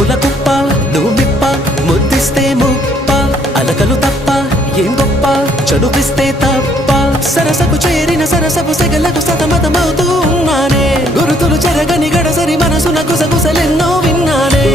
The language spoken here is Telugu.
వలపుల కుప్ప నువ్వు మిప్ప ముద్దిస్తే ముప్ప అలకలు తప్ప ఏం గొప్ప చనుపిస్తే తప్ప సరసకు చేరిన సరసపు సెగలకు సతమతమవుతూ ఉన్నానే గురుతులు చెరగని గడసరి మనసున గుసగుసలెన్నో విన్నానే